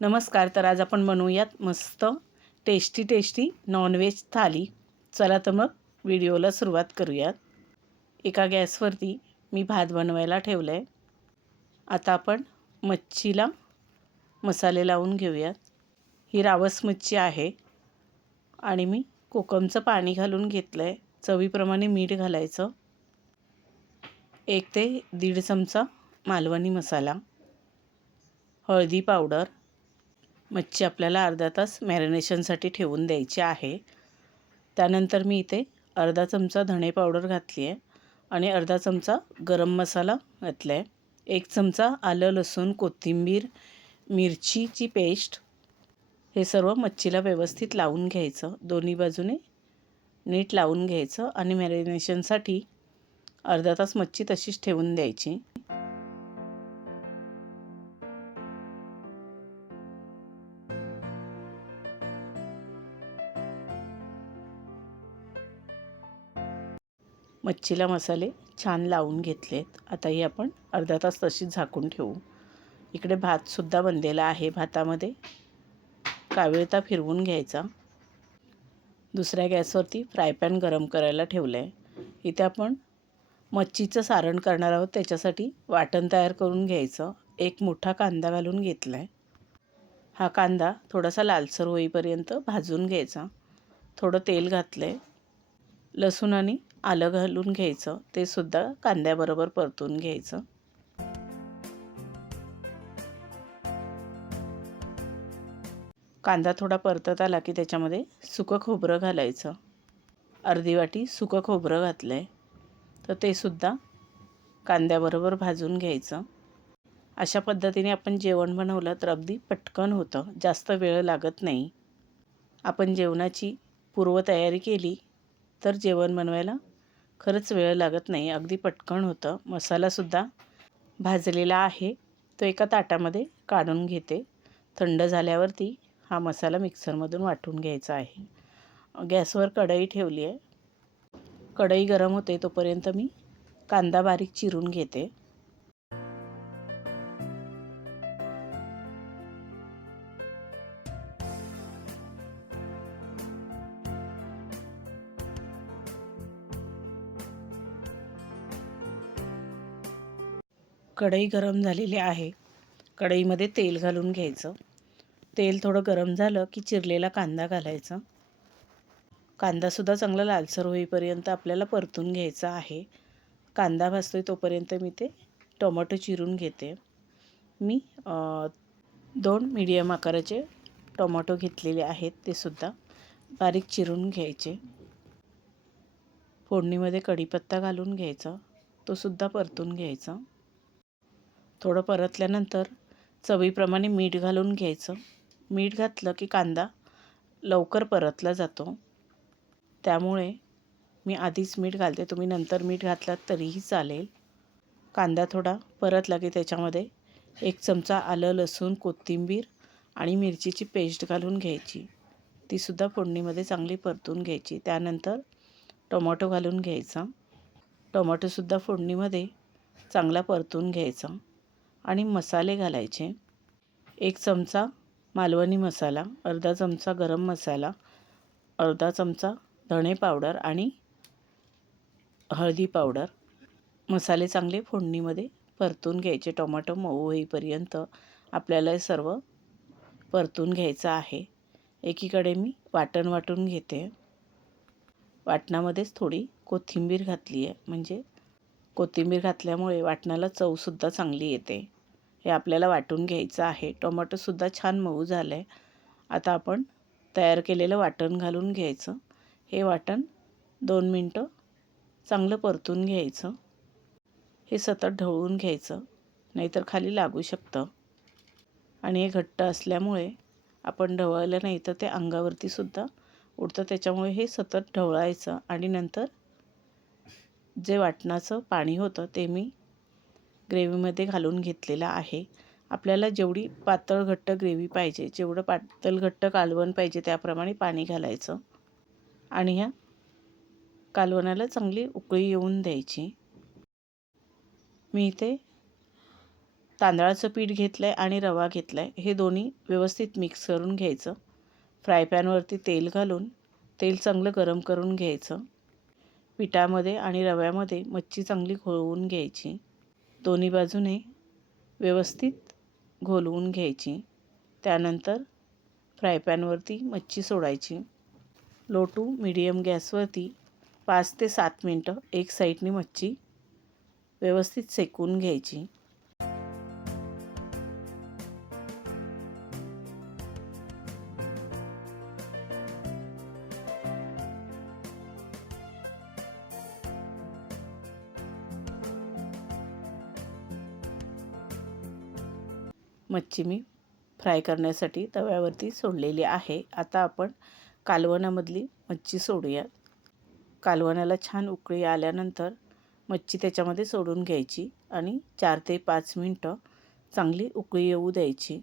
नमस्कार. तर आज आपण बनवूयात मस्त टेस्टी नॉनव्हेज थाली. चला तर मग व्हिडिओला सुरुवात करूयात. एका गॅसवरती मी भात बनवायला ठेवलं आहे. आता आपण मच्छीला मसाले लावून घेऊयात. ही रावस मच्छी आहे आणि मी कोकमचं पाणी घालून घेतलं आहे. चवीप्रमाणे मीठ घालायचं. 1 ते 1.5 चमचा मालवणी मसाला, हळदी पावडर. मच्छी आपल्याला अर्धा तास मॅरिनेशनसाठी ठेवून द्यायची आहे. त्यानंतर मी इथे अर्धा चमचा धणे पावडर घातली आहे आणि अर्धा चमचा गरम मसाला घातला आहे. 1 चमचा आलं लसूण कोथिंबीर मिरचीची पेस्ट. हे सर्व मच्छीला व्यवस्थित लावून घ्यायचं. दोन्ही बाजूने नीट लावून घ्यायचं आणि मॅरिनेशनसाठी अर्धा तास मच्छी तशीच ठेवून द्यायची. मच्छीला मसाले छान लावून घेतलेत. आता ही आपण अर्धा तास तशीच झाकून ठेवू. इकडे भातसुद्धा बनलेला आहे. भातामध्ये कावळता फिरवून घ्यायचा. दुसऱ्या गॅसवरती फ्राय पॅन गरम करायला ठेवलं आहे. इथे आपण मच्छीचं सारण करणार आहोत. त्याच्यासाठी वाटण तयार करून घ्यायचं. 1 मोठा कांदा घालून घेतला आहे. हा कांदा थोडासा लालसर होईपर्यंत भाजून घ्यायचा. थोडं तेल घातलं आहे. लसूण आणि आलं घालून घ्यायचं. ते सुद्धा कांद्याबरोबर परतून घ्यायचं. कांदा थोडा परतत आला की त्याच्यामध्ये सुकं खोबरं घालायचं. अर्धी वाटी सुकं खोबरं घातलं आहे. तर ते सुद्धा कांद्याबरोबर भाजून घ्यायचं. अशा पद्धतीने आपण जेवण बनवलं तर अगदी पटकन होतं. जास्त वेळ लागत नाही. आपण जेवणाची पूर्वतयारी केली तर जेवण बनवायला खरंच वेळ लागत नाही. अगदी पटकन होतं. मसालासुद्धा भाजलेला आहे. तो एका ताटामध्ये काढून घेते. थंड झाल्यावरती हा मसाला मिक्सरमधून वाटून घ्यायचा आहे. गॅसवर कढई ठेवली आहे. कढई गरम होते तोपर्यंत मी कांदा बारीक चिरून घेते. कढई गरम झालेली आहे. कढईमध्ये तेल घालून घ्यायचं. तेल थोडं गरम झालं की चिरलेला कांदा घालायचा. कांदासुद्धा चांगला लालसर होईपर्यंत आपल्याला परतून घ्यायचा आहे. कांदा भाजतोय तोपर्यंत मी ते टोमॅटो चिरून घेते. मी 2 मीडियम आकाराचे टोमॅटो घेतलेले आहेत. ते सुद्धा बारीक चिरून घ्यायचे. फोडणीमध्ये कढीपत्ता घालून घ्यायचा. तो सुद्धा परतून घ्यायचा. थोडं परतल्यानंतर चवीप्रमाणे मीठ घालून घ्यायचं. मीठ घातलं की कांदा लवकर परतला जातो. त्यामुळे मी आधीच मीठ घालते. तुम्ही नंतर मीठ घातलात तरीही चालेल. कांदा थोडा परतला की त्याच्यामध्ये 1 चमचा आलं लसूण कोथिंबीर आणि मिरचीची पेस्ट घालून घ्यायची. तीसुद्धा फोडणीमध्ये चांगली परतून घ्यायची. त्यानंतर टोमॅटो घालून घ्यायचा. टोमॅटोसुद्धा फोडणीमध्ये चांगला परतून घ्यायचा आणि मसाले घालायचे. 1 चमचा मालवणी मसाला, अर्धा चमचा गरम मसाला, अर्धा चमचा धणे पावडर आणि हळदी पावडर. मसाले चांगले फोडणीमध्ये परतून घ्यायचे. टोमॅटो मऊ होईपर्यंत आपल्याला हे सर्व परतून घ्यायचं आहे. एकीकडे मी वाटण वाटून घेते. वाटणामध्येच थोडी कोथिंबीर घातली आहे. म्हणजे कोथिंबीर घातल्यामुळे वाटणाला चवसुद्धा चांगली येते. हे आपल्याला वाटून घ्यायचं आहे. टोमॅटोसुद्धा छान मऊ झालं आहे. आता आपण तयार केलेलं वाटण घालून घ्यायचं. हे वाटण 2 मिनटं चांगलं परतून घ्यायचं. हे सतत ढवळून घ्यायचं, नाहीतर खाली लागू शकतं. आणि हे घट्ट असल्यामुळे आपण ढवळलं नाही तर ते अंगावरती सुद्धा उडतं. त्याच्यामुळे हे सतत ढवळायचं आणि नंतर जे वाटणाचं पाणी होतं ते मी ग्रेव्हीमध्ये घालून घेतलेलं आहे. आपल्याला जेवढी पातळ घट्ट ग्रेव्ही पाहिजे, जेवढं पातळ घट्ट कालवण पाहिजे त्याप्रमाणे पाणी घालायचं आणि ह्या कालवणाला चांगली उकळी येऊन द्यायची. मी इथे तांदळाचं पीठ घेतलं आहे आणि रवा घेतला आहे, हे दोन्ही व्यवस्थित मिक्स करून घ्यायचं. फ्राय पॅनवरती तेल घालून तेल चांगलं गरम करून घ्यायचं. पिठामध्ये आणि रव्यामध्ये मच्छी चांगली घोळवून घ्यायची. दोन्ही बाजूने व्यवस्थित घोलवून घ्यायची. त्यानंतर फ्राय पॅनवरती मच्छी सोडायची. लो टू मीडियम गॅसवरती 5 ते 7 मिनटं एक साईडनी मच्छी व्यवस्थित शेकून घ्यायची. मच्छी मी फ्राय करण्यासाठी तव्यावरती सोडलेली आहे. आता आपण कालवणामधली मच्छी सोडूया. कालवणाला छान उकळी आल्यानंतर मच्छी त्याच्यामध्ये सोडून घ्यायची आणि 4 ते 5 मिनटं चांगली उकळी येऊ द्यायची.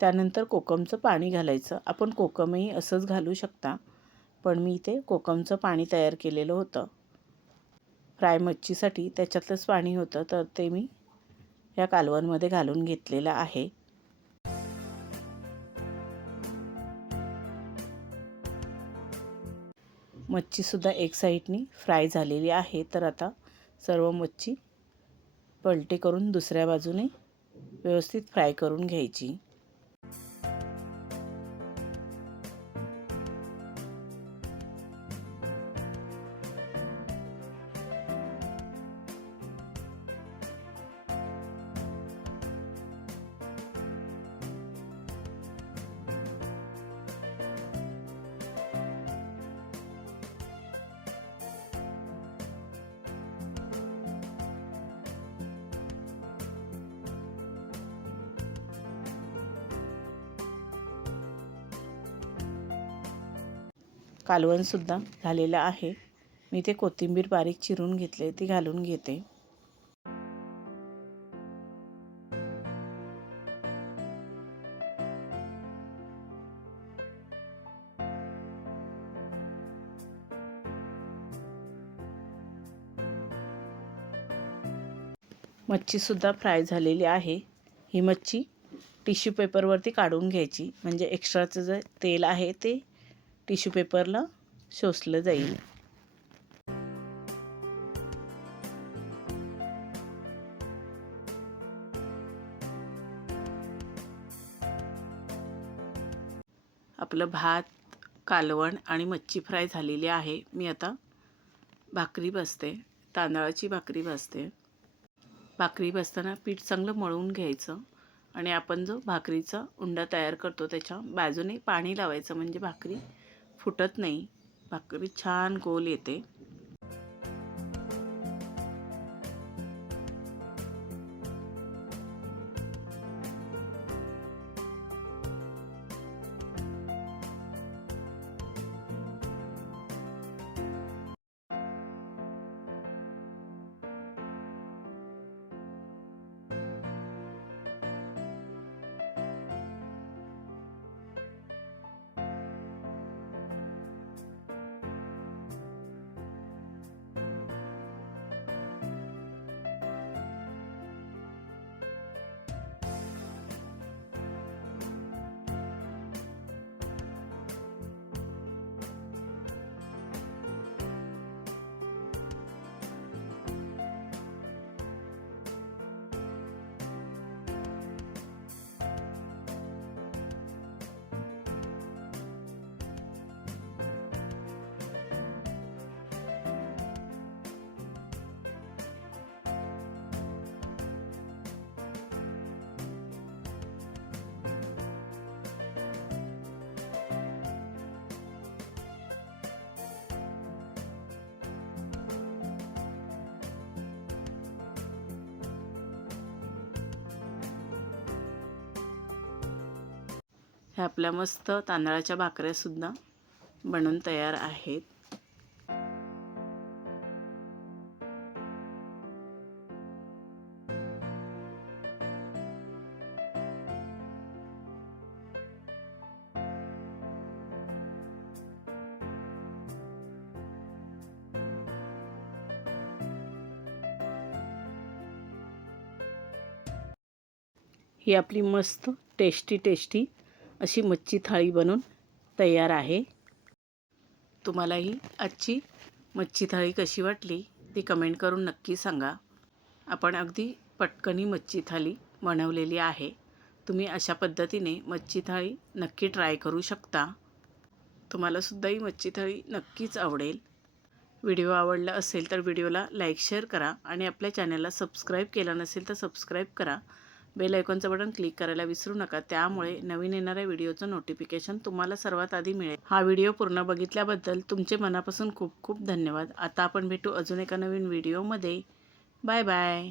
त्यानंतर कोकमचं पाणी घालायचं. आपण कोकमही असंच घालू शकता, पण मी इथे कोकमचं पाणी तयार केलेलं होतं. फ्राय मच्छीसाठी त्याच्यातलंच पाणी होतं, तर ते मी या कालवणमध्ये घालून घेतलेलं आहे. मच्छीसुद्धा एक साईडनी फ्राय झालेली आहे. तर आता सर्व मच्छी पलटी करून दुसऱ्या बाजूने व्यवस्थित फ्राय करून घ्यायची. कालवणसुद्धा झालेलं आहे. मी ते कोथिंबीर बारीक चिरून घेतले, ती घालून घेते. मच्छीसुद्धा फ्राय झालेली आहे. ही मच्छी टिश्यू पेपरवरती काढून घ्यायची, म्हणजे एक्स्ट्राचं जे तेल आहे ते टिश्यू पेपरला शोषलं जाईल. आपलं भात, कालवण आणि मच्छी फ्राय झालेली आहे. मी आता भाकरी भाजते, तांदळाची भाकरी भाजते. भाकरी भाजताना पीठ चांगलं मळून घ्यायचं आणि आपण जो भाकरीचा उंडा तयार करतो त्याच्या बाजूने पाणी लावायचं, म्हणजे भाकरी फुटत नाही, भाकरी छान गोल येते. ह्या आपल्या मस्त तांदळाच्या भाकऱ्यासुद्धा बनून तयार आहेत. ही आपली मस्त टेस्टी अशी मच्छी थाळी बनून तयार आहे. तुम्हालाही आजची मच्छी थाळी कशी वाटली ती कमेंट करून नक्की सांगा. आपण अगदी पटकनी मच्छी थाळी बनवलेली आहे. तुम्ही अशा पद्धतीने मच्छी थाळी नक्की ट्राय करू शकता. तुम्हालासुद्धा ही मच्छी थाळी नक्कीच आवडेल. व्हिडिओ आवडला असेल तर व्हिडिओला लाईक शेअर करा आणि आपल्या चॅनलला सबस्क्राईब केलं नसेल तर सबस्क्राईब करा. बेल आयकॉनचं बटन क्लिक करायला विसरू नका. त्यामुळे नवीन येणाऱ्या व्हिडिओचं नोटिफिकेशन तुम्हाला सर्वात आधी मिळेल. हा व्हिडिओ पूर्ण बघितल्याबद्दल तुमचे मनापासून खूप खूप धन्यवाद. आता आपण भेटू अजून एका नवीन व्हिडिओमध्ये. Bye bye.